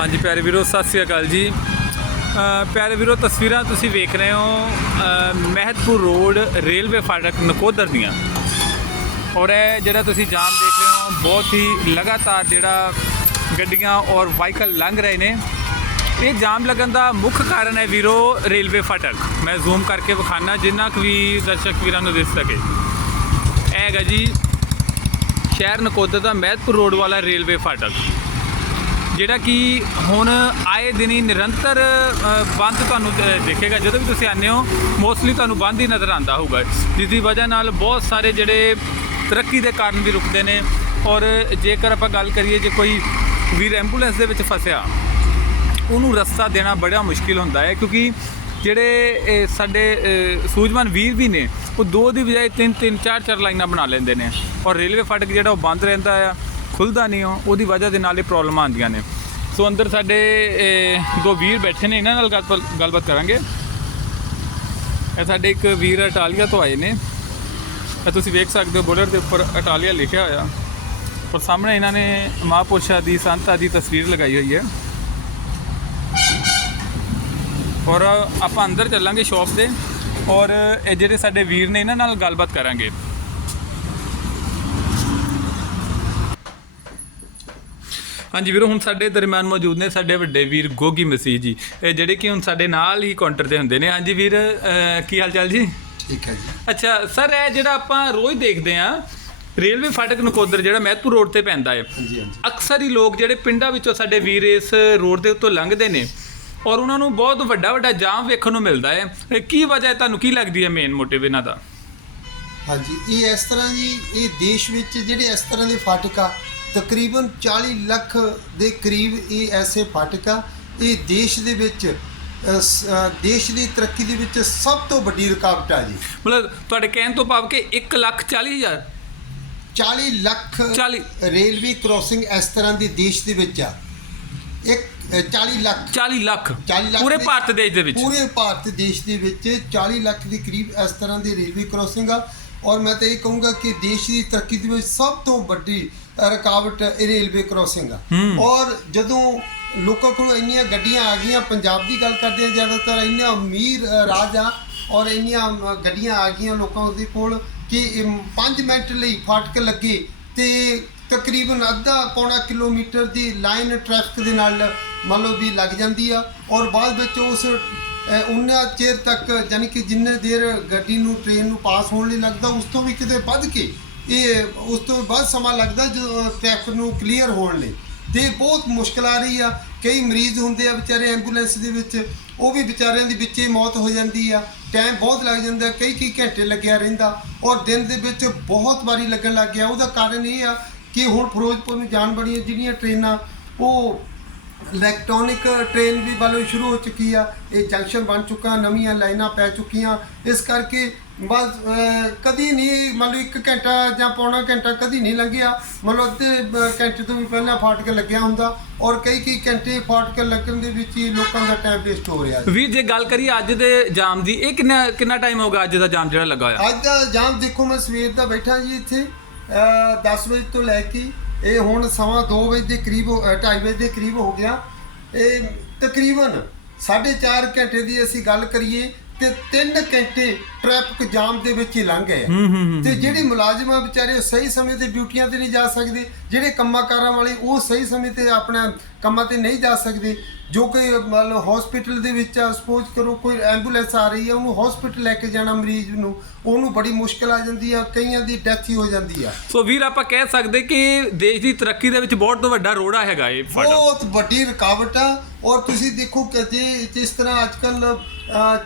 ਹਾਂਜੀ ਪਿਆਰੇ ਵੀਰੋ ਸਤਿ ਸ੍ਰੀ ਅਕਾਲ ਜੀ। ਅ, ਪਿਆਰੇ ਵੀਰੋ ਤਸਵੀਰਾਂ ਤੁਸੀਂ ਵੇਖ ਰਹੇ ਹੋ ਮਹਿਦਪੁਰ ਰੋਡ ਰੇਲਵੇ ਫਾਟਕ ਨਕੋਦਰ ਦੀਆਂ। ਔਰ ਇਹ ਜਿਹੜਾ ਤੁਸੀਂ ਜਾਮ ਦੇਖ ਰਹੇ ਹੋ ਬਹੁਤ ਹੀ ਲਗਾਤਾਰ ਜਿਹੜਾ ਗੱਡੀਆਂ ਔਰ ਵਾਹੀਕਲ ਲੰਘ ਰਹੇ ਨੇ। ਇਹ ਜਾਮ ਲੱਗਣ ਦਾ ਮੁੱਖ ਕਾਰਨ ਹੈ ਵੀਰੋ ਰੇਲਵੇ ਫਾਟਕ। ਮੈਂ ਜ਼ੂਮ ਕਰਕੇ ਵਿਖਾਣਾ ਜਿੰਨਾ ਕੁ ਵੀ ਦਰਸ਼ਕ ਵੀਰਾਂ ਨੂੰ ਦਿਸ ਸਕੇ। ਇਹ ਹੈਗਾ ਜੀ ਸ਼ਹਿਰ ਨਕੋਦਰ ਦਾ ਮਹਿਦਪੁਰ ਰੋਡ ਵਾਲਾ ਰੇਲਵੇ ਫਾਟਕ। ਜਿਹੜਾ ਕਿ ਹੁਣ ਆਏ ਦਿਨੀ ਨਿਰੰਤਰ ਬੰਦ ਤੁਹਾਨੂੰ ਦੇਖੇਗਾ। ਜਦੋਂ ਵੀ ਤੁਸੀਂ ਆਉਂਦੇ ਹੋ ਮੋਸਟਲੀ ਤੁਹਾਨੂੰ ਬੰਦ ਹੀ ਨਜ਼ਰ ਆਉਂਦਾ ਹੋਊਗਾ। ਜਿਸ ਦੀ ਵਜ੍ਹਾ ਨਾਲ ਬਹੁਤ ਸਾਰੇ ਜਿਹੜੇ ਤਰੱਕੀ ਦੇ ਕਾਰਨ ਵੀ ਰੁਕਦੇ ਨੇ। ਔਰ ਜੇਕਰ ਆਪਾਂ ਗੱਲ ਕਰੀਏ, ਜੇ ਕੋਈ ਵੀਰ ਐਂਬੂਲੈਂਸ ਦੇ ਵਿੱਚ ਫਸਿਆ, ਉਹਨੂੰ ਰਸਤਾ ਦੇਣਾ ਬੜਾ ਮੁਸ਼ਕਿਲ ਹੁੰਦਾ ਹੈ। ਕਿਉਂਕਿ ਜਿਹੜੇ ਸਾਡੇ ਸੂਝਵਾਨ ਵੀਰ ਵੀ ਨੇ, ਉਹ ਦੋ ਦੀ ਬਜਾਏ ਤਿੰਨ ਤਿੰਨ, ਚਾਰ ਚਾਰ ਲਾਈਨਾਂ ਬਣਾ ਲੈਂਦੇ ਨੇ। ਔਰ ਰੇਲਵੇ ਫਾਟਕ ਜਿਹੜਾ ਉਹ ਬੰਦ ਰਹਿੰਦਾ ਆ, ਖੁੱਲਦਾ ਨਹੀਂ ਉਹਦੀ ਵਜ੍ਹਾ ਦੇ ਨਾਲ ਇਹ ਪ੍ਰੋਬਲਮਾਂ ਆਉਂਦੀਆਂ ਨੇ। ਸੋ ਅੰਦਰ ਸਾਡੇ ਦੋ ਵੀਰ ਬੈਠੇ ਨੇ, ਇਹਨਾਂ ਨਾਲ ਗੱਲਬਾਤ ਗੱਲਬਾਤ ਕਰਾਂਗੇ। ਇਹ ਸਾਡੇ ਇੱਕ ਵੀਰ ਅਟਾਲੀਆ ਤੋਂ ਆਏ ਨੇ। ਇਹ ਤੁਸੀਂ ਵੇਖ ਸਕਦੇ ਹੋ ਬੋਰਡਰ ਦੇ ਉੱਪਰ ਅਟਾਲੀਆ ਲਿਖਿਆ ਹੋਇਆ। ਪਰ ਸਾਹਮਣੇ ਇਹਨਾਂ ਨੇ ਮਹਾਂਪੁਰਸ਼ਾਂ ਦੀ, ਸੰਤਾਂ ਦੀ ਤਸਵੀਰ ਲਗਾਈ ਹੋਈ ਹੈ। ਔਰ ਆਪਾਂ ਅੰਦਰ ਚੱਲਾਂਗੇ ਸ਼ਾਪ ਦੇ ਔਰ ਇਹ ਜਿਹੜੇ ਸਾਡੇ ਵੀਰ ਨੇ, ਇਹਨਾਂ ਨਾਲ ਗੱਲਬਾਤ ਕਰਾਂਗੇ। ਹਾਂਜੀ ਵੀਰੋ ਹੁਣ ਸਾਡੇ ਦਰਮਿਆਨ ਮੌਜੂਦ ਨੇ ਸਾਡੇ ਵੱਡੇ ਵੀਰ ਗੋਗੀ ਮਸੀਹ ਜੀ। ਇਹ ਜਿਹੜੇ ਕਿ ਹੁਣ ਸਾਡੇ ਨਾਲ ਹੀ ਕਾਊਂਟਰ ਤੇ ਹੁੰਦੇ ਨੇ। ਹਾਂਜੀ ਵੀਰ ਅਹ, ਕੀ ਹਾਲ ਚਾਲ ਜੀ? ਠੀਕ ਹੈ ਜੀ। ਅੱਛਾ ਸਰ ਇਹ ਜਿਹੜਾ ਆਪਾਂ ਰੋਜ਼ ਦੇਖਦੇ ਆ ਰੇਲਵੇ ਫਾਟਕ ਨਕੋਦਰ ਜਿਹੜਾ ਮਹਿਤਪੁਰ ਰੋਡ ਤੇ ਪੈਂਦਾ ਹੈ। ਹਾਂਜੀ ਹਾਂਜੀ। ਅਕਸਰ ਹੀ ਲੋਕ ਜਿਹੜੇ ਪਿੰਡਾਂ ਵਿੱਚੋਂ ਸਾਡੇ ਵੀਰ ਇਸ ਰੋਡ ਦੇ ਉੱਤੋਂ ਲੰਘਦੇ ਨੇ ਔਰ ਉਹਨਾਂ ਨੂੰ ਬਹੁਤ ਵੱਡਾ ਵੱਡਾ ਜਾਮ ਵੇਖਣ ਨੂੰ ਮਿਲਦਾ ਹੈ। ਇਹ ਕੀ ਵਜ੍ਹਾ ਹੈ? ਤੁਹਾਨੂੰ ਕੀ ਲੱਗਦੀ ਹੈ ਮੇਨ ਮੋਟਿਵ ਇਹਨਾਂ ਦਾ? ਹਾਂਜੀ ਇਹ ਇਸ ਤਰ੍ਹਾਂ ਜੀ ਇਹ ਦੇਸ਼ ਵਿੱਚ ਜਿਹੜੇ ਇਸ ਤਰ੍ਹਾਂ ਦੇ ਫਾਟਕ ਆ ਤਕਰੀਬਨ 40 ਲੱਖ ਦੇ ਕਰੀਬ ਇਹ ਐਸੇ ਫਾਟਕ ਆ। ਇਹ ਦੇਸ਼ ਦੇ ਵਿੱਚ ਦੇਸ਼ ਦੀ ਤਰੱਕੀ ਦੇ ਵਿੱਚ ਸਭ ਤੋਂ ਵੱਡੀ ਰੁਕਾਵਟ ਆ ਜੀ। ਮਤਲਬ ਤੁਹਾਡੇ ਕਹਿਣ ਤੋਂ ਭਾਵ ਕਿ 1 ਲੱਖ 40 ਹਜ਼ਾਰ? 40 ਲੱਖ 40 ਰੇਲਵੇ ਕ੍ਰੋਸਿੰਗ ਇਸ ਤਰ੍ਹਾਂ ਦੀ ਦੇਸ਼ ਦੇ ਵਿੱਚ ਆ। ਇੱਕ ਅ, 40 ਲੱਖ। 40 ਲੱਖ। 40 ਲੱਖ ਪੂਰੇ ਭਾਰਤ ਦੇਸ਼ ਦੇ ਵਿੱਚ। ਪੂਰੇ ਭਾਰਤ ਦੇਸ਼ ਦੇ ਵਿੱਚ 40 ਲੱਖ ਦੇ ਕਰੀਬ ਇਸ ਤਰ੍ਹਾਂ ਦੇ ਰੇਲਵੇ ਕ੍ਰੋਸਿੰਗ ਆ। ਔਰ ਮੈਂ ਤਾਂ ਇਹ ਕਹੂੰਗਾ ਕਿ ਦੇਸ਼ ਦੀ ਤਰੱਕੀ ਦੇ ਵਿੱਚ ਸਭ ਤੋਂ ਵੱਡੀ ਰੁਕਾਵਟ ਰੇਲਵੇ ਕ੍ਰੋਸਿੰਗ ਆ। ਔਰ ਜਦੋਂ ਲੋਕਾਂ ਕੋਲ ਇੰਨੀਆਂ ਗੱਡੀਆਂ ਆ ਗਈਆਂ ਪੰਜਾਬ ਦੀ ਗੱਲ ਕਰਦੇ ਆ ਜ਼ਿਆਦਾਤਰ ਇੰਨਾ ਅਮੀਰ ਰਾਜ ਆ ਔਰ ਇੰਨੀਆਂ ਗੱਡੀਆਂ ਆ ਗਈਆਂ ਲੋਕਾਂ ਦੇ ਕੋਲ ਕਿ 5 ਮਿੰਟ ਲਈ ਫਾਟਕ ਲੱਗੇ ਤੇ ਤਕਰੀਬਨ ਅੱਧਾ ਪੌਣਾ ਕਿਲੋਮੀਟਰ ਦੀ ਲਾਈਨ ਟ੍ਰੈਫਿਕ ਦੇ ਨਾਲ ਮੰਨ ਲਓ ਵੀ ਲੱਗ ਜਾਂਦੀ ਆ। ਔਰ ਬਾਅਦ ਵਿੱਚ ਉਸ ਉਨਾ ਚਿਰ ਤੱਕ ਯਾਨੀ ਕਿ ਜਿੰਨੇ ਦੇਰ ਗੱਡੀ ਨੂੰ ਟ੍ਰੇਨ ਨੂੰ ਪਾਸ ਹੋਣ ਲਈ ਲੱਗਦਾ ਉਸ ਤੋਂ ਵੀ ਕਿਤੇ ਵੱਧ ਕੇ ਇਹ ਉਸ ਤੋਂ ਵੱਧ ਸਮਾਂ ਲੱਗਦਾ ਜਦੋਂ ਟ੍ਰੈਫਿਕ ਨੂੰ ਕਲੀਅਰ ਹੋਣ ਲਈ। ਤੇ ਬਹੁਤ ਮੁਸ਼ਕਲ ਆ ਰਹੀ ਆ। ਕਈ ਮਰੀਜ਼ ਹੁੰਦੇ ਆ ਵਿਚਾਰੇ ਐਂਬੂਲੈਂਸ ਦੇ ਵਿੱਚ, ਉਹ ਵੀ ਵਿਚਾਰਿਆਂ ਦੀ ਵਿੱਚੇ ਮੌਤ ਹੋ ਜਾਂਦੀ ਆ। ਟਾਈਮ ਬਹੁਤ ਲੱਗ ਜਾਂਦਾ ਕਈ ਕਈ ਘੰਟੇ ਲੱਗਿਆ ਰਹਿੰਦਾ ਔਰ ਦਿਨ ਦੇ ਵਿੱਚ ਬਹੁਤ ਵਾਰੀ ਲੱਗਣ ਲੱਗ ਗਿਆ। ਉਹਦਾ ਕਾਰਨ ਇਹ ਆ ਕਿ ਹੁਣ ਫਿਰੋਜ਼ਪੁਰ ਨੂੰ ਜਾਣ ਬੜੀਆਂ ਜਿਹੜੀਆਂ ਟ੍ਰੇਨਾਂ, ਉਹ ਇਲੈਕਟ੍ਰੋਨਿਕ ਟ੍ਰੇਨ ਵੀ ਵੱਲੋਂ ਸ਼ੁਰੂ ਹੋ ਚੁੱਕੀ ਆ। ਇਹ ਜੰਕਸ਼ਨ ਬਣ ਚੁੱਕਾ ਨਵੀਆਂ ਲਾਈਨਾਂ ਪੈ ਚੁੱਕੀਆਂ। ਇਸ ਕਰਕੇ ਬਸ ਕਦੀ ਨਹੀਂ ਮੰਨ ਲਓ 1 ਘੰਟਾ ਜਾਂ ਪੌਣਾ ਘੰਟਾ ਕਦੀ ਨਹੀਂ ਲੰਘਿਆ। ਮੰਨ ਲਓ ਅੱਧੇ ਘੰਟੇ ਤੋਂ ਵੀ ਪਹਿਲਾਂ ਫਾਟਕ ਲੱਗਿਆ ਹੁੰਦਾ ਔਰ ਕਈ ਕਈ ਘੰਟੇ ਫਾਟਕ ਲੱਗਣ ਦੇ ਵਿੱਚ ਹੀ ਲੋਕਾਂ ਦਾ ਟਾਈਮ ਵੇਸਟ ਹੋ ਰਿਹਾ ਵੀਰ ਜੇ ਗੱਲ ਕਰੀਏ ਅੱਜ ਦੇ ਜਾਮ ਦੀ ਇਹ ਕਿੰਨਾ ਕਿੰਨਾ ਟਾਈਮ ਹੋਗਾ ਅੱਜ ਦਾ ਜਾਮ ਜਿਹੜਾ ਲੱਗਾ ਹੋਇਆ? ਅੱਜ ਦਾ ਜਾਮ ਦੇਖੋ ਮੈਂ ਸਵੇਰ ਦਾ ਬੈਠਾ ਜੀ ਇੱਥੇ ਅਹ 10 ਵਜੇ ਤੋਂ ਲੈ ਕੇ ਇਹ ਹੁਣ ਸਵਾ 2 ਵਜੇ ਦੇ ਕਰੀਬ 2:30 ਵਜੇ ਦੇ ਕਰੀਬ ਹੋ ਗਿਆ। ਇਹ ਤਕਰੀਬਨ 4.5 ਘੰਟੇ ਦੀ ਅਸੀਂ ਗੱਲ ਕਰੀਏ ਤੇ 3 ਘੰਟੇ ਟ੍ਰੈਫਿਕ ਜਾਮ ਦੇ ਵਿੱਚ ਹੀ ਲੰਘ ਗਏ ਆ। ਤੇ ਜਿਹੜੇ ਮੁਲਾਜ਼ਮ ਆ ਵਿਚਾਰੇ ਉਹ ਸਹੀ ਸਮੇਂ ਤੇ ਡਿਊਟੀਆਂ ਤੇ ਨਹੀਂ ਜਾ ਸਕਦੇ ਜਿਹੜੇ ਕੰਮਾਂ ਕਾਰਾਂ ਵਾਲੇ ਉਹ ਸਹੀ ਸਮੇਂ ਤੇ ਆਪਣਾ ਕੰਮਾਂ ਤੇ ਨਹੀਂ ਜਾ ਸਕਦੇ ਜੋ ਕਿ ਮੰਨ ਲਓ ਹਸਪੀਟਲ ਦੇ ਵਿੱਚ ਆ ਸਪੋਜ਼ ਕਰੋ ਕੋਈ ਐਂਬੂਲੈਂਸ ਆ ਰਹੀ ਹੈ ਉਹਨੂੰ ਹਸਪੀਟਲ ਲੈ ਕੇ ਜਾਣਾ ਮਰੀਜ਼ ਨੂੰ ਉਹਨੂੰ ਬੜੀ ਮੁਸ਼ਕਲ ਆ ਜਾਂਦੀ ਆ ਕਈਆਂ ਦੀ ਡੈਥ ਹੀ ਹੋ ਜਾਂਦੀ ਆ। ਸੋ ਵੀਰ ਆਪਾਂ ਕਹਿ ਸਕਦੇ ਕਿ ਦੇਸ਼ ਦੀ ਤਰੱਕੀ ਦੇ ਵਿੱਚ ਬਹੁਤ ਤੋਂ ਵੱਡਾ ਰੋੜਾ ਹੈਗਾ ਇਹ ਬਹੁਤ ਵੱਡੀ ਰੁਕਾਵਟ ਆ ਔਰ ਤੁਸੀਂ ਦੇਖੋ ਕਿ ਜੇ ਜਿਸ ਤਰ੍ਹਾਂ ਅੱਜ ਕੱਲ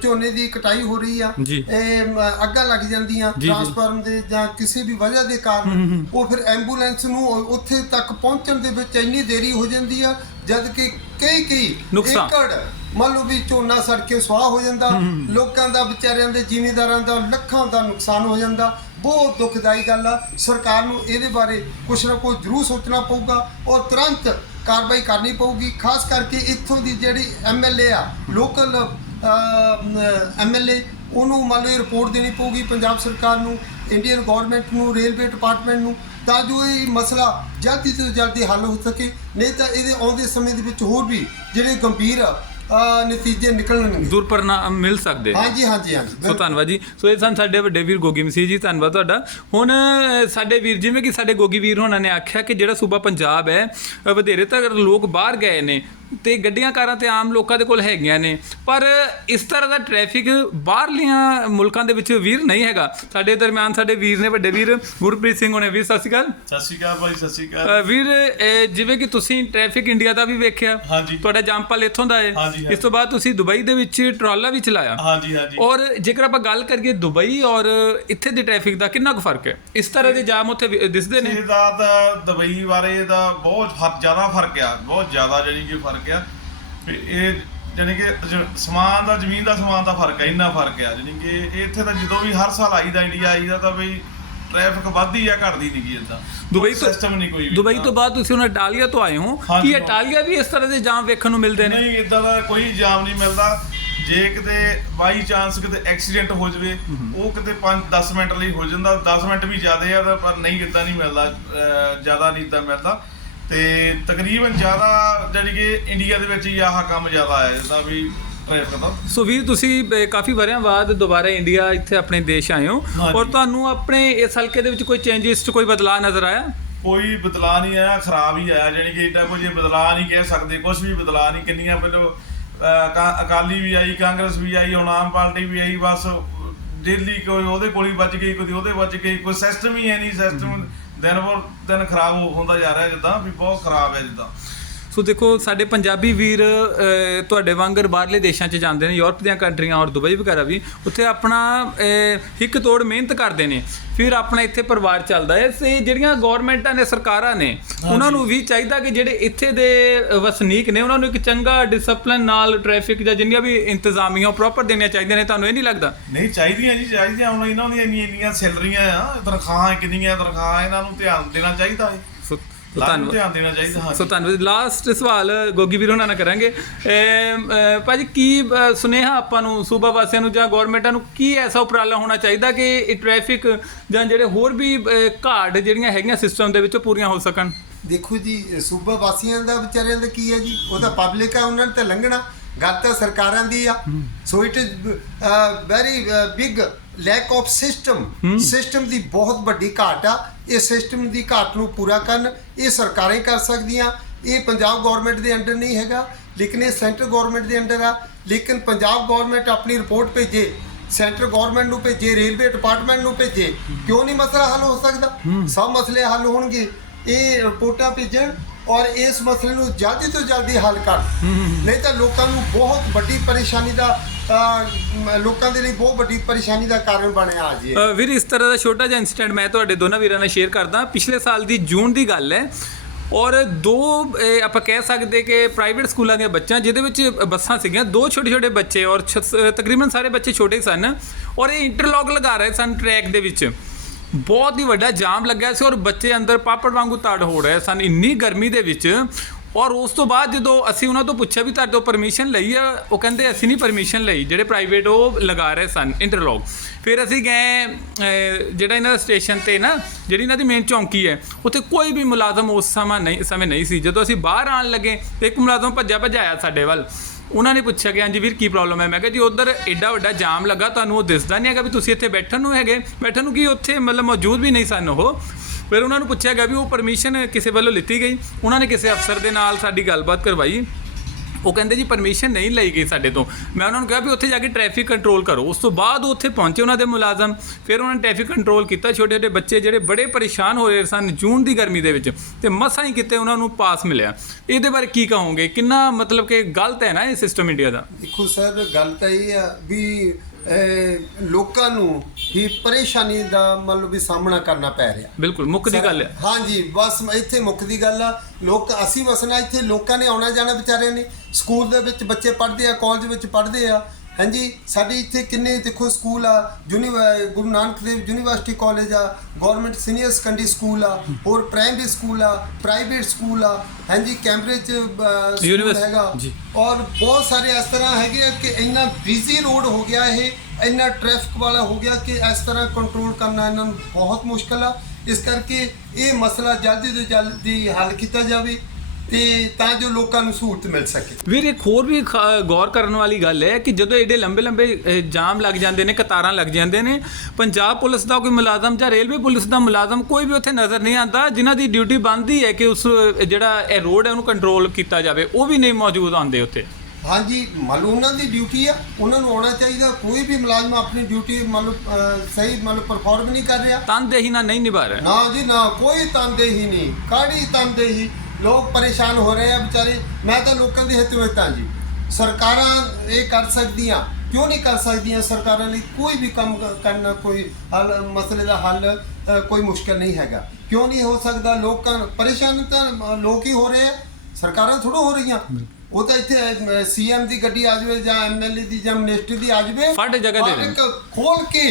ਝੋਨੇ ਦੀ ਕਟਾਈ ਹੋ ਰਹੀ ਆ ਜੀ। ਇਹ ਮ, ਅੱਗਾਂ ਲੱਗ ਜਾਂਦੀਆਂ ਜੀ। ਟਰਾਂਸਫਾਰਮ ਦੇ ਜਾਂ ਕਿਸੇ ਵੀ ਵਜ੍ਹਾ ਦੇ ਕਾਰਨ ਉਹ ਫਿਰ ਐਂਬੂਲੈਂਸ ਨੂੰ ਉ- ਉੱਥੇ ਤੱਕ ਪਹੁੰਚਣ ਦੇ ਵਿੱਚ ਇੰਨੀ ਦੇਰੀ ਹੋ ਜਾਂਦੀ ਆ ਜਦ ਕਿ ਕਈ ਕਈ ਨੁਕਸਾਨ। ਏਕੜ ਮੰਨ ਲਓ ਵੀ ਝੋਨਾ ਸੜ ਕੇ ਸੁਆਹ ਹੋ ਜਾਂਦਾ ਲੋਕਾਂ ਦਾ ਵਿਚਾਰਿਆਂ ਦੇ ਜ਼ਿਮੀਂਦਾਰਾਂ ਦਾ ਲੱਖਾਂ ਦਾ ਨੁਕਸਾਨ ਹੋ ਜਾਂਦਾ ਬਹੁਤ ਦੁਖਦਾਈ ਗੱਲ ਆ ਸਰਕਾਰ ਨੂੰ ਇਹਦੇ ਬਾਰੇ ਕੁਛ ਨਾ ਕੁਛ ਜ਼ਰੂਰ ਸੋਚਣਾ ਪਊਗਾ ਔਰ ਤੁਰੰਤ ਕਾਰਵਾਈ ਕਰਨੀ ਪਊਗੀ ਖਾਸ ਕਰਕੇ ਇੱਥੋਂ ਦੀ ਜਿਹੜੀ ਐਮਐਲਏ ਆ ਲੋਕਲ ਐਮਐਲਏ ਉਹਨੂੰ ਮੰਨ ਲਓ ਰਿਪੋਰਟ ਦੇਣੀ ਪਊਗੀ ਪੰਜਾਬ ਸਰਕਾਰ ਨੂੰ ਇੰਡੀਅਨ ਗਵਰਨਮੈਂਟ ਨੂੰ ਰੇਲਵੇ ਡਿਪਾਰਟਮੈਂਟ ਨੂੰ ਤਾਂ ਜੋ ਇਹ ਮਸਲਾ ਜਲਦੀ ਤੋਂ ਜਲਦੀ ਹੱਲ ਹੋ ਸਕੇ ਨਹੀਂ ਤਾਂ ਇਹਦੇ ਆਉਂਦੇ ਸਮੇਂ ਦੇ ਵਿੱਚ ਹੋਰ ਵੀ ਜਿਹੜੇ ਗੰਭੀਰ ਨਤੀਜੇ ਨਿਕਲਣਗੇ। ਦੁਰਪਰਿਣਾਮ ਮਿਲ ਸਕਦੇ ਹਾਂਜੀ ਹਾਂਜੀ ਹਾਂਜੀ ਸੋ। ਧੰਨਵਾਦ ਜੀ। ਸੋ ਇਹ ਸਨ ਸਾਡੇ ਵੱਡੇ ਵੀਰ ਗੋਗੀ ਮਸੀਹ ਜੀ ਧੰਨਵਾਦ ਤੁਹਾਡਾ। ਹੁਣ ਸਾਡੇ ਵੀਰ ਜਿਵੇਂ ਕਿ ਸਾਡੇ ਗੋਗੀ ਵੀਰ ਹੋਣਾ ਨੇ ਆਖਿਆ ਕਿ ਜਿਹੜਾ ਸੂਬਾ ਪੰਜਾਬ ਹੈ ਵਧੇਰੇ ਤੱਕ ਲੋਕ ਬਾਹਰ ਗਏ ਨੇ ਤੇ ਗੱਡੀਆਂ ਕਾਰਾਂ ਤੇ ਆਮ ਲੋਕਾਂ ਦੇ ਕੋਲ ਹੈਗੀਆਂ ਨੇ। ਪਰ ਇਸ ਤਰ੍ਹਾਂ ਦਾ ਟ੍ਰੈਫਿਕ ਬਾਹਰਲੀਆਂ ਮੁਲਕਾਂ ਦੇ ਵਿੱਚ ਵੀਰ ਨਹੀਂ ਹੈਗਾ। ਸਾਡੇ ਦਰਮਿਆਨ ਸਾਡੇ ਵੀਰ ਨੇ ਵੱਡੇ ਵੀਰ ਗੁਰਪ੍ਰੀਤ ਸਿੰਘ ਹੋਣੇ। ਵੀਰ ਸਤਿ ਸ਼੍ਰੀ ਅਕਾਲ। ਸਤਿ ਸ਼੍ਰੀ ਅਕਾਲ ਭਾਈ ਸਤਿ ਸ਼੍ਰੀ ਅਕਾਲ। ਅਹ, ਵੀਰ ਜਿਵੇਂ ਕਿ ਤੁਸੀਂ ਟ੍ਰੈਫਿਕ ਇੰਡੀਆ ਦਾ ਵੀ ਵੇਖਿਆ। ਤੁਹਾਡਾ ਜੰਪਲ ਇੱਥੋਂ ਦਾ ਹੈ ਇਸ ਤੋਂ ਬਾਅਦ ਤੁਸੀਂ ਦੁਬਈ ਦੇ ਵਿੱਚ ਟਰਾਲਾ ਵੀ ਚਲਾਇਆ। ਹਾਂਜੀ ਹਾਂਜੀ। ਔਰ ਜੇਕਰ ਆਪਾਂ ਗੱਲ ਕਰੀਏ ਦੁਬਈ ਔਰ ਇੱਥੇ ਦੇ ਟ੍ਰੈਫਿਕ ਦਾ ਕਿੰਨਾ ਕੁ ਫ਼ਰਕ ਹੈ? ਇਸ ਤਰ੍ਹਾਂ ਦੇ ਜਾਮ ਉੱਥੇ ਦਿਸਦੇ ਨੇ। ਇਹਦਾ ਤਾਂ ਦੁਬਈ ਬਾਰੇ ਦਾ ਬਹੁਤ ਜ਼ਿਆਦਾ ਫ਼ਰਕ ਆ। ਬਹੁਤ ਜ਼ਿਆਦਾ ਜਾਨੀ ਕਿ ਫ਼ਰਕ ਆ ਵੀ ਇਹ ਜਾਨੀ ਕਿ ਜ- ਸਮਾਨ ਦਾ ਜ਼ਮੀਨ ਦਾ ਸਮਾਨ ਦਾ ਫ਼ਰਕ ਆ ਇੰਨਾ ਫ਼ਰਕ ਆ। ਜਾਨੀ ਕਿ ਇਹ ਇੱਥੇ ਤਾਂ ਜਦੋਂ ਵੀ ਹਰ ਸਾਲ ਆਈਦਾ ਇੰਡੀਆ ਆਈਦਾ ਤਾਂ ਬਈ ਟ੍ਰੈਫਿਕ ਵੱਧਦੀ ਆ ਘਟਦੀ ਨਹੀਂ ਗੀ ਇਦਾਂ ਦੁਬਈ ਤੋਂ ਸਿਸਟਮ ਨਹੀਂ ਕੋਈ ਵੀ। ਦੁਬਈ। ਤੋਂ ਬਾਅਦ ਤੁਸੀਂ ਹੁਣ ਇਟਾਲੀਆ ਤੋਂ ਆਏ ਹੋ ਹਾਂਜੀ, ਕੀ ਹਾਂ। ਇਟਾਲੀਆ ਵੀ ਇਸ ਤਰ੍ਹਾਂ ਦੇ ਜਾਮ ਵੇਖਣ ਨੂੰ ਮਿਲਦੇ ਨੇ? ਨਹੀਂ ਇਦਾਂ ਦਾ ਕੋਈ ਜਾਮ ਨਹੀਂ ਮਿਲਦਾ। ਜੇ ਕਿਤੇ ਬਾਈ ਚਾਂਸ ਕਿਤੇ ਐਕਸੀਡੈਂਟ ਹੋ ਜਵੇ ਉਹ ਕਿਤੇ 5-10 ਮਿੰਟ ਲਈ ਹੋ ਜਾਂਦਾ। 10 ਮਿੰਟ ਵੀ ਜ਼ਿਆਦੇ ਆ ਤਾਂ ਪਰ ਨਹੀਂ ਇਦਾਂ ਨਹੀਂ ਮਿਲਦਾ ਅਹ ਜ਼ਿਆਦਾ ਨਹੀਂ ਇਦਾਂ ਮਿਲਦਾ। ਤੇ ਤਕਰੀਬਨ ਜ਼ਿਆਦਾ ਜਾਨੀ ਕਿ ਇੰਡੀਆ ਦੇ ਵਿੱਚ ਹੀ ਆਹ ਕੰਮ ਜ਼ਿਆਦਾ ਹੈ ਜਿੱਦਾਂ ਵੀ ਟ੍ਰੈਫਿਕ ਦਾ ਸੋ ਵੀਰ ਤੁਸੀਂ ਅਹ, ਕਾਫੀ ਵਰਿਆਂ ਬਾਅਦ ਦੁਬਾਰਾ ਇੰਡੀਆ ਇੱਥੇ ਆਪਣੇ ਦੇਸ਼ ਆਏ ਹੋ। ਹਾਂਜੀ। ਔਰ ਤੁਹਾਨੂੰ ਆਪਣੇ ਇਸ ਹਲਕੇ ਦੇ ਵਿੱਚ ਕੋਈ ਚੇਂਜਸ ਚ ਕੋਈ ਬਦਲਾਅ ਨਜ਼ਰ ਆਇਆ? ਕੋਈ ਬਦਲਾਅ ਨਹੀਂ ਆਇਆ ਖਰਾਬ ਹੀ ਆਇਆ। ਜਾਨੀ ਕਿ ਏਡਾ ਕੁਝ ਬਦਲਾਅ ਨਹੀਂ ਕਹਿ ਸਕਦੇ ਕੁਝ ਵੀ ਬਦਲਾਅ ਨਹੀਂ। ਕਿੰਨੀਆਂ ਪਹਿਲਾਂ ਅਹ, ਕਾ- ਅਕਾਲੀ ਵੀ ਆਈ ਕਾਂਗਰਸ ਵੀ ਆਈ ਹੁਣ ਆਮ ਪਾਰਟੀ ਵੀ ਆਈ ਬਸ ਦਿੱਲੀ ਕੋਈ ਉਹਦੇ ਕੋਲ ਹੀ ਵੱਜ ਗਈ ਕੋਈ ਉਹਦੇ ਵੱਜ ਗਈ ਕੋਈ ਸਿਸਟਮ ਹੀ ਹੈ ਨਹੀਂ ਸਿਸਟਮ ਦਿਨ ਬਰ ਦਿਨ ਖਰਾਬ ਹੁੰਦਾ ਜਾ ਰਿਹਾ ਜਿੱਦਾਂ ਵੀ ਬਹੁਤ ਖਰਾਬ ਹੈ ਜਿੱਦਾਂ। ਸੋ ਦੇਖੋ ਸਾਡੇ ਪੰਜਾਬੀ ਵੀਰ ਤੁਹਾਡੇ ਵਾਂਗਰ ਬਾਹਰਲੇ ਦੇਸ਼ਾਂ 'ਚ ਜਾਂਦੇ ਨੇ ਯੂਰਪ ਦੀਆਂ ਕੰਟਰੀਆਂ ਔਰ ਦੁਬਈ ਵਗੈਰਾ ਵੀ ਉੱਥੇ ਆਪਣਾ ਹਿੱਕ ਤੋੜ ਮਿਹਨਤ ਕਰਦੇ ਨੇ। ਫਿਰ ਆਪਣਾ ਇੱਥੇ ਪਰਿਵਾਰ ਚੱਲਦਾ ਹੈ। ਤੇ ਜਿਹੜੀਆਂ ਗਵਰਨਮੈਂਟਾਂ ਨੇ ਸਰਕਾਰਾਂ ਨੇ ਉਹਨਾਂ ਨੂੰ ਵੀ ਚਾਹੀਦਾ ਕਿ ਜਿਹੜੇ ਇੱਥੇ ਦੇ ਵਸਨੀਕ ਨੇ ਉਹਨਾਂ ਨੂੰ ਇੱਕ ਚੰਗਾ ਡਿਸਪਲਿਨ ਨਾਲ ਟ੍ਰੈਫਿਕ ਜਾਂ ਜਿੰਨੀਆਂ ਵੀ ਇੰਤਜ਼ਾਮੀਆਂ ਪ੍ਰੋਪਰ ਦੇਣੀਆਂ ਚਾਹੀਦੀਆਂ ਨੇ ਤੁਹਾਨੂੰ ਇਹ ਨਹੀਂ ਲੱਗਦਾ? ਨਹੀਂ ਚਾਹੀਦੀਆਂ ਜੀ ਚਾਹੀਦੀਆਂ। ਹੁਣ ਇਹਨਾਂ ਦੀਆਂ ਇੰਨੀਆਂ ਇੰਨੀਆਂ ਸੈਲਰੀਆਂ ਆ ਤਨਖਾਹਾਂ ਕਿੰਨੀਆਂ ਤਨਖਾਹਾਂ ਇਹਨਾਂ ਨੂੰ ਧਿਆਨ ਦੇਣਾ ਚਾਹੀਦਾ ਹੈ। ਸੋ ਸੋ ਲਾਜ਼ਮੀ ਧੰਨਵਾਦ। ਧਿਆਨ ਦੇਣਾ ਚਾਹੀਦਾ ਹਾਂ ਸੋ ਧੰਨਵਾਦ। ਲਾਸਟ ਸਵਾਲ ਗੋਗੀ ਵੀਰ ਉਹਨਾਂ ਨਾਲ ਕਰਾਂਗੇ। ਭਾਜੀ ਕੀ ਸੁਨੇਹਾ ਆਪਾਂ ਨੂੰ ਸੂਬਾ ਵਾਸੀਆਂ ਨੂੰ ਜਾਂ ਗਵਰਨਮੈਂਟਾਂ ਨੂੰ ਕੀ ਐਸਾ ਉਪਰਾਲਾ ਹੋਣਾ ਚਾਹੀਦਾ ਕਿ ਇਹ ਟ੍ਰੈਫਿਕ ਜਾਂ ਜਿਹੜੇ ਹੋਰ ਵੀ ਘਾਟ ਜਿਹੜੀਆਂ ਹੈਗੀਆਂ ਸਿਸਟਮ ਦੇ ਵਿੱਚ ਪੂਰੀਆਂ ਹੋ ਸਕਣ? ਦੇਖੋ ਜੀ ਸੂਬਾ ਵਾਸੀਆਂ ਦਾ ਵਿਚਾਰਿਆਂ ਦਾ ਕੀ ਹੈ ਜੀ? ਉਹ ਤਾਂ ਪਬਲਿਕ ਆ ਉਹਨਾਂ ਨੇ ਤਾਂ ਲੰਘਣਾ। ਗੱਲ ਤਾਂ ਸਰਕਾਰਾਂ ਦੀ ਆ। So it is very big lack of system system ਦੀ ਬਹੁਤ ਵੱਡੀ ਘਾਟ ਆ। ਇਹ ਸਿਸਟਮ ਦੀ ਘਾਟ ਨੂੰ ਪੂਰਾ ਕਰਨ ਇਹ ਸਰਕਾਰਾਂ ਕਰ ਸਕਦੀਆਂ। ਇਹ ਪੰਜਾਬ ਗਵਰਨਮੈਂਟ ਦੇ ਅੰਡਰ ਨਹੀਂ ਹੈਗਾ। ਲੇਕਿਨ ਇਹ ਸੈਂਟਰ ਗਵਰਨਮੈਂਟ ਦੇ ਅੰਡਰ ਆ। ਲੇਕਿਨ ਪੰਜਾਬ ਗਵਰਨਮੈਂਟ ਆਪਣੀ ਰਿਪੋਰਟ ਭੇਜੇ। ਸੈਂਟਰ ਗਵਰਨਮੈਂਟ ਨੂੰ ਭੇਜੇ ਰੇਲਵੇ ਡਿਪਾਰਟਮੈਂਟ ਨੂੰ ਭੇਜੇ। ਕਿਉਂ ਨਹੀਂ ਮਸਲਾ ਹੱਲ ਹੋ ਸਕਦਾ? ਸਭ ਮਸਲੇ ਹੱਲ ਹੋਣਗੇ। ਇਹ ਰਿਪੋਰਟਾਂ ਭੇਜਣ ਔਰ ਇਸ ਮਸਲੇ ਨੂੰ ਜਲਦੀ ਤੋਂ ਜਲਦੀ ਹੱਲ ਕਰ ਨਹੀਂ ਤਾਂ ਲੋਕਾਂ ਨੂੰ ਬਹੁਤ ਵੱਡੀ ਪਰੇਸ਼ਾਨੀ ਦਾ ਅਹ, ਲੋਕਾਂ ਦੇ ਲਈ ਬਹੁਤ ਵੱਡੀ ਪਰੇਸ਼ਾਨੀ ਦਾ ਕਾਰਨ ਬਣਿਆ ਆ ਇਹ। ਅਹ, ਵੀਰ ਇਸ ਤਰ੍ਹਾਂ ਦਾ ਛੋਟਾ ਜਿਹਾ ਇਨਸੀਡੈਂਟ ਮੈਂ ਤੁਹਾਡੇ ਦੋਨਾਂ ਵੀਰਾਂ ਨਾਲ ਸ਼ੇਅਰ ਕਰਦਾ। ਪਿਛਲੇ ਸਾਲ ਦੀ ਜੂਨ ਦੀ ਗੱਲ ਹੈ ਔਰ ਦੋ ਅਹ, ਆਪਾਂ ਕਹਿ ਸਕਦੇ ਕਿ ਪ੍ਰਾਈਵੇਟ ਸਕੂਲਾਂ ਦੀਆਂ ਬੱਚਾਂ ਜਿਹਦੇ ਵਿੱਚ ਬੱਸਾਂ ਸੀਗੀਆਂ ਦੋ ਛੋਟੇ ਛੋਟੇ ਬੱਚੇ ਔਰ ਛ- ਅਹ, ਤਕਰੀਬਨ ਸਾਰੇ ਬੱਚੇ ਛੋਟੇ ਹੀ ਸਨ ਔਰ ਇਹ ਇੰਟਰਲੌਕ ਲਗਾ ਰਹੇ ਸਨ ਟਰੈਕ ਦੇ ਵਿੱਚ। ਬਹੁਤ ਹੀ ਵੱਡਾ ਜਾਮ ਲੱਗਿਆ ਸੀ ਔਰ ਬੱਚੇ ਅੰਦਰ ਪਾਪੜ ਵਾਂਗੂ ਤੜ ਹੋ ਰਹੇ ਸਨ। ਇੰਨੀ ਗਰਮੀ ਦੇ ਵਿੱਚ ਔਰ ਉਸ ਤੋਂ ਬਾਅਦ ਜਦੋਂ ਅਸੀਂ ਉਹਨਾਂ ਤੋਂ ਪੁੱਛਿਆ ਵੀ ਤੁਹਾਡੇ ਤੋਂ ਪਰਮਿਸ਼ਨ ਲਈ ਆ, ਉਹ ਕਹਿੰਦੇ ਅਸੀਂ ਨਹੀਂ ਪਰਮਿਸ਼ਨ ਲਈ, ਜਿਹੜੇ ਪ੍ਰਾਈਵੇਟ ਉਹ ਲਗਾ ਰਹੇ ਸਨ ਇੰਟਰਲੌਕ ਫਿਰ ਅਸੀਂ ਗਏ ਜਿਹੜਾ ਇਹਨਾਂ ਦਾ ਸਟੇਸ਼ਨ ਤੇ ਨਾ, ਜਿਹੜੀ ਇਹਨਾਂ ਦੀ ਮੇਨ ਚੌਂਕੀ ਹੈ, ਉੱਥੇ ਕੋਈ ਵੀ ਮੁਲਾਜ਼ਮ ਉਸ ਸਮਾਂ ਨਹੀਂ, ਸਮੇਂ ਨਹੀਂ ਸੀ। ਜਦੋਂ ਅਸੀਂ ਬਾਹਰ ਆਣ ਲੱਗੇ ਤੇ ਇੱਕ ਮੁਲਾਜ਼ਮ ਭੱਜਿਆ ਭੱਜਾਇਆ ਸਾਡੇ ਵੱਲ। ਉਹਨਾਂ ਨੇ ਪੁੱਛਿਆ ਕਿ ਹਾਂਜੀ ਵੀਰ ਕੀ ਪ੍ਰੋਬਲਮ ਹੈ? ਮੈਂ ਕਿਹਾ ਜੀ ਉਧਰ ਐਡਾ ਵੱਡਾ ਜਾਮ ਲੱਗਾ, ਤੁਹਾਨੂੰ ਉਹ ਦਿਸਦਾ ਨਹੀਂ ਹੈਗਾ ਵੀ ਤੁਸੀਂ ਇੱਥੇ ਬੈਠਣ ਨੂੰ ਹੈਗੇ। ਬੈਠਣ ਨੂੰ ਕੀ ਉੱਥੇ ਮਤਲਬ ਮੌਜੂਦ ਵੀ ਨਹੀਂ ਸਨ ਉਹ। ਫਿਰ ਉਹਨਾਂ ਨੂੰ ਪੁੱਛਿਆ ਗਿਆ ਵੀ ਉਹ ਪਰਮਿਸ਼ਨ ਕਿਸੇ ਵੱਲੋਂ ਲਿੱਤੀ ਗਈ। ਉਹਨਾਂ ਨੇ ਕਿਸੇ ਅਫਸਰ ਦੇ ਨਾਲ ਸਾਡੀ ਗੱਲਬਾਤ ਕਰਵਾਈ। ਉਹ ਕਹਿੰਦੇ ਜੀ ਪਰਮਿਸ਼ਨ ਨਹੀਂ ਲਈ ਗਈ ਸਾਡੇ ਤੋਂ। ਮੈਂ ਉਹਨਾਂ ਨੂੰ ਕਿਹਾ ਵੀ ਉੱਥੇ ਜਾ ਕੇ ਟ੍ਰੈਫਿਕ ਕੰਟਰੋਲ ਕਰੋ। ਉਸ ਤੋਂ ਬਾਅਦ ਉਹ ਉੱਥੇ ਪਹੁੰਚੇ ਉਹਨਾਂ ਦੇ ਮੁਲਾਜ਼ਮ। ਫਿਰ ਉਹਨਾਂ ਨੇ ਟ੍ਰੈਫਿਕ ਕੰਟਰੋਲ ਕੀਤਾ। ਛੋਟੇ ਛੋਟੇ ਬੱਚੇ ਜਿਹੜੇ ਬੜੇ ਪਰੇਸ਼ਾਨ ਹੋ ਰਹੇ ਸਨ ਜੂਨ ਦੀ ਗਰਮੀ ਦੇ ਵਿੱਚ ਤੇ ਮਸਾਂ ਹੀ ਕਿਤੇ ਉਹਨਾਂ ਨੂੰ ਪਾਸ ਮਿਲਿਆ। ਇਹਦੇ ਬਾਰੇ ਕੀ ਕਹੋਗੇ? ਕਿੰਨਾ ਮਤਲਬ ਕਿ ਗਲਤ ਹੈ ਨਾ ਇਹ ਸਿਸਟਮ ਇੰਡੀਆ ਦਾ? ਦੇਖੋ ਸਰ, ਗੱਲ ਤਾਂ ਇਹ ਆ ਵੀ ਲੋਕਾਂ ਨੂੰ ਹੀ ਪਰੇਸ਼ਾਨੀ ਦਾ ਮਤਲਬ ਵੀ ਸਾਹਮਣਾ ਕਰਨਾ ਪੈ ਰਿਹਾ। ਬਿਲਕੁਲ ਮੁੱਖ ਦੀ ਗੱਲ ਹੈ ਹਾਂਜੀ ਬਸ ਇੱਥੇ ਮੁੱਖ ਦੀ ਗੱਲ ਆ। ਲੋਕ ਅਸੀਂ ਵਸਣਾ ਇੱਥੇ ਲੋਕਾਂ ਨੇ ਆਉਣਾ ਜਾਣਾ ਵਿਚਾਰਿਆਂ ਨੇ। ਸਕੂਲ ਦੇ ਵਿੱਚ ਬੱਚੇ ਪੜ੍ਹਦੇ ਆ ਕਾਲਜ ਵਿੱਚ ਪੜ੍ਹਦੇ ਆ। ਹਾਂਜੀ ਸਾਡੇ ਇੱਥੇ ਕਿੰਨੇ ਦੇਖੋ ਸਕੂਲ ਆ ਗੁਰੂ ਨਾਨਕ ਦੇਵ ਯੂਨੀਵਰਸਿਟੀ ਕਾਲਜ ਆ ਗਵਰਨਮੈਂਟ ਸੀਨੀਅਰ ਸੈਕੰਡਰੀ ਸਕੂਲ ਆ ਹੋਰ ਪ੍ਰਾਇਮਰੀ ਸਕੂਲ ਆ ਪ੍ਰਾਈਵੇਟ ਸਕੂਲ ਆ ਹਾਂਜੀ ਕੈਂਬਰਿਜ ਸਕੂਲ ਹੈਗਾ। ਔਰ ਬਹੁਤ ਸਾਰੇ ਇਸ ਤਰ੍ਹਾਂ ਹੈਗੇ ਆ ਕਿ ਇੰਨਾ ਬਿਜ਼ੀ ਰੋਡ ਹੋ ਗਿਆ ਇਹ ਇੰਨਾ ਟ੍ਰੈਫਿਕ ਵਾਲਾ ਹੋ ਗਿਆ ਕਿ ਇਸ ਤਰ੍ਹਾਂ ਕੰਟਰੋਲ ਕਰਨਾ ਇਹਨਾਂ ਨੂੰ ਬਹੁਤ ਮੁਸ਼ਕਲ ਆ। ਇਸ ਕਰਕੇ ਇਹ ਮਸਲਾ ਜਲਦੀ ਤੋਂ ਜਲਦੀ ਹੱਲ ਕੀਤਾ ਜਾਵੇ। ਤੇ ਤਾਂ ਜੋ ਲੋਕਾਂ ਨੂੰ ਸਹੂਲਤ ਮਿਲ ਸਕੇ। ਵੀਰ ਇੱਕ ਹੋਰ ਵੀ ਖ- ਗੌਰ ਕਰਨ ਵਾਲੀ ਗੱਲ ਹੈ ਕਿ ਜਦੋਂ ਏਡੇ ਲੰਬੇ ਲੰਬੇ ਜਾਮ ਲੱਗ ਜਾਂਦੇ ਨੇ ਕਤਾਰਾਂ ਲੱਗ ਜਾਂਦੇ ਨੇ ਪੰਜਾਬ ਪੁਲਿਸ ਦਾ ਕੋਈ ਮੁਲਾਜ਼ਮ ਜਾਂ ਰੇਲਵੇ ਪੁਲਿਸ ਦਾ ਮੁਲਾਜ਼ਮ ਕੋਈ ਵੀ ਉੱਥੇ ਨਜ਼ਰ ਨਹੀਂ ਆਉਂਦਾ ਜਿਨ੍ਹਾਂ ਦੀ ਡਿਊਟੀ ਬਣਦੀ ਹੈ ਕਿ ਉਸ ਅ, ਜਿਹੜਾ ਇਹ ਰੋਡ ਹੈ ਉਹਨੂੰ ਕੰਟਰੋਲ ਕੀਤਾ ਜਾਵੇ ਉਹ ਵੀ ਨਹੀਂ ਮੌਜੂਦ ਆਉਂਦੇ ਉੱਥੇ। ਹਾਂਜੀ ਮੰਨ ਲਓ ਉਹਨਾਂ ਦੀ ਡਿਊਟੀ ਆ ਉਹਨਾਂ ਨੂੰ ਆਉਣਾ ਚਾਹੀਦਾ ਕੋਈ ਵੀ ਮੁਲਾਜ਼ਮ ਆਪਣੀ ਡਿਊਟੀ ਮੰਨ ਲਓ ਅਹ, ਸਹੀ ਮੰਨ ਲਓ ਪਰਫਾਰਮ ਨਹੀਂ ਕਰ ਰਿਹਾ। ਤਨਦੇਹੀ ਨਾਲ ਨਹੀਂ ਨਿਭਾ ਰਿਹਾ। ਨਾ ਜੀ ਨਾ ਕੋਈ ਤਨਦੇਹੀ ਨਹੀਂ ਕਾੜੀ ਤਨਦੇਹੀ? ਲੋਕ ਪਰੇਸ਼ਾਨ ਹੋ ਰਹੇ ਆ ਵਿਚਾਰੇ। ਮੈਂ ਤਾਂ ਲੋਕਾਂ ਦੀ ਹਿੱਤ ਵਿੱਚ ਹਾਂ ਜੀ। ਸਰਕਾਰਾਂ ਇਹ ਕਰ ਸਕਦੀਆਂ ਕਿਉਂ ਨਹੀਂ ਕਰ ਸਕਦੀਆਂ? ਸਰਕਾਰਾਂ ਲਈ ਕੋਈ ਵੀ ਕੰਮ ਕਰਨਾ ਕੋਈ ਹੱਲ ਮਸਲੇ ਦਾ ਹੱਲ ਕੋਈ ਮੁਸ਼ਕਲ ਨਹੀਂ ਹੈਗਾ। ਕਿਉਂ ਨਹੀਂ ਹੋ ਸਕਦਾ? ਲੋਕਾਂ ਪਰੇਸ਼ਾਨ ਤਾਂ ਲੋਕ ਹੀ ਹੋ ਰਹੇ ਆ। ਸਰਕਾਰਾਂ ਥੋੜਾ ਹੋ ਰਹੀਆਂ। ਉਹ ਤਾਂ ਇੱਥੇ ਸੀਐਮ ਦੀ ਗੱਡੀ ਆ ਜਾਵੇ ਜਾਂ ਐਮਐਲਏ ਦੀ ਜਾਂ ਮਿਨਿਸਟਰ ਦੀ ਆ ਜਾਵੇ ਫੜ ਜਗ੍ਹਾ ਦੇ ਦੇਣ। ਖੋਲ ਕੇ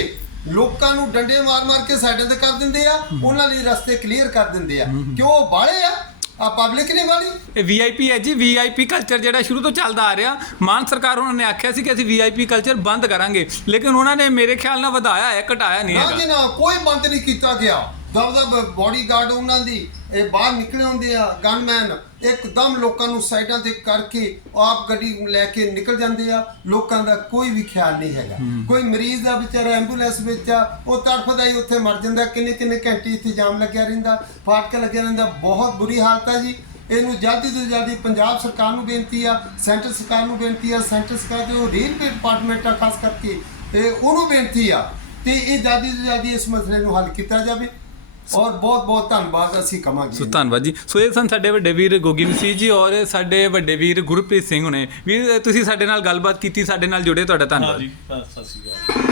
ਲੋਕਾਂ ਨੂੰ ਡੰਡੇ ਮਾਰ-ਮਾਰ ਕੇ ਸਾਈਡਾਂ ਤੇ ਕਰ ਦਿੰਦੇ ਆ। ਉਹਨਾਂ ਲਈ ਰਸਤੇ ਕਲੀਅਰ ਕਰ ਦਿੰਦੇ ਆ। ਕਿਉਂ? ਉਹ ਬਾਲੇ ਆ। ਆ ਪਬਲਿਕ ਨੇ ਵਾਲੀ? ਇਹ ਵੀਆਈਪੀ ਹੈ ਜੀ ਵੀਆਈਪੀ ਕਲਚਰ ਜਿਹੜਾ ਸ਼ੁਰੂ ਤੋਂ ਚੱਲਦਾ ਆ ਰਿਹਾ। ਮਾਨ ਸਰਕਾਰ ਉਹਨਾਂ ਨੇ ਆਖਿਆ ਸੀ ਕਿ ਅਸੀਂ ਵੀਆਈਪੀ ਕਲਚਰ ਬੰਦ ਕਰਾਂਗੇ। ਲੇਕਿਨ ਉਹਨਾਂ ਨੇ ਮੇਰੇ ਖਿਆਲ ਨਾਲ ਵਧਾਇਆ ਹੈ ਘਟਾਇਆ ਨਹੀਂ ਨਾ ਹੈਗਾ। ਜੀ ਨਾ ਕੋਈ ਬੰਦ ਨਹੀਂ ਕੀਤਾ ਗਿਆ। ਦਬਦਬ ਬਾਡੀਗਾਰਡ ਉਹਨਾਂ ਦੀ ਇਹ ਬਾਹਰ ਨਿਕਲੇ ਹੁੰਦੇ ਆ ਗਨਮੈਨ ਇੱਕਦਮ ਲੋਕਾਂ ਨੂੰ ਸਾਈਡਾਂ ਤੇ ਕਰਕੇ ਆਪ ਗੱਡੀ ਲੈ ਕੇ ਨਿਕਲ ਜਾਂਦੇ ਆ। ਲੋਕਾਂ ਦਾ ਕੋਈ ਵੀ ਖਿਆਲ ਨਹੀਂ ਹੈਗਾ। ਕੋਈ ਮਰੀਜ਼ ਦਾ ਵਿਚਾਰਾ ਐਂਬੂਲੈਂਸ ਵਿੱਚ ਆ ਉਹ ਤੜਫਦਾ ਹੀ ਉੱਥੇ ਮਰ ਜਾਂਦਾ। ਕਿੰਨੇ ਕਿੰਨੇ ਘੰਟੇ ਇੱਥੇ ਜਾਮ ਲੱਗਿਆ ਰਹਿੰਦਾ ਫਾਟਕ ਲੱਗਿਆ ਰਹਿੰਦਾ। ਬਹੁਤ ਬੁਰੀ ਹਾਲਤ ਆ ਜੀ। ਇਹਨੂੰ ਜਲਦੀ ਤੋਂ ਜਲਦੀ ਪੰਜਾਬ ਸਰਕਾਰ ਨੂੰ ਬੇਨਤੀ ਆ ਸੈਂਟਰ ਸਰਕਾਰ ਨੂੰ ਬੇਨਤੀ ਆ ਸੈਂਟਰ ਸਰਕਾਰ ਦੇ ਉਹ ਰੇਲਵੇ ਡਿਪਾਰਟਮੈਂਟ ਆ ਖਾਸ ਕਰਕੇ ਤੇ ਉਹਨੂੰ ਬੇਨਤੀ ਆ ਤੇ ਇਹ ਜਲਦੀ ਤੋਂ ਜਲਦੀ ਇਸ ਮਸਲੇ ਨੂੰ ਹੱਲ ਕੀਤਾ ਜਾਵੇ। ਔਰ ਬਹੁਤ ਬਹੁਤ ਧੰਨਵਾਦ ਅਸੀਂ ਸੋ ਕਵਾਂਗੇ ਧੰਨਵਾਦ ਜੀ। ਸੋ ਇਹ ਸਨ ਸਾਡੇ ਵੱਡੇ ਵੀਰ ਗੋਗੀ ਮਸੀਹ ਜੀ ਔਰ ਸਾਡੇ ਵੱਡੇ ਵੀਰ ਗੁਰਪ੍ਰੀਤ ਸਿੰਘ ਹੁਣੇ। ਵੀਰ ਤੁਸੀਂ ਸਾਡੇ ਨਾਲ ਗੱਲਬਾਤ ਕੀਤੀ ਸਾਡੇ ਨਾਲ ਜੁੜੇ ਤੁਹਾਡਾ ਧੰਨਵਾਦ। ਹਾਂਜੀ ਸਤਿ ਸ਼੍ਰੀ ਅਕਾਲ।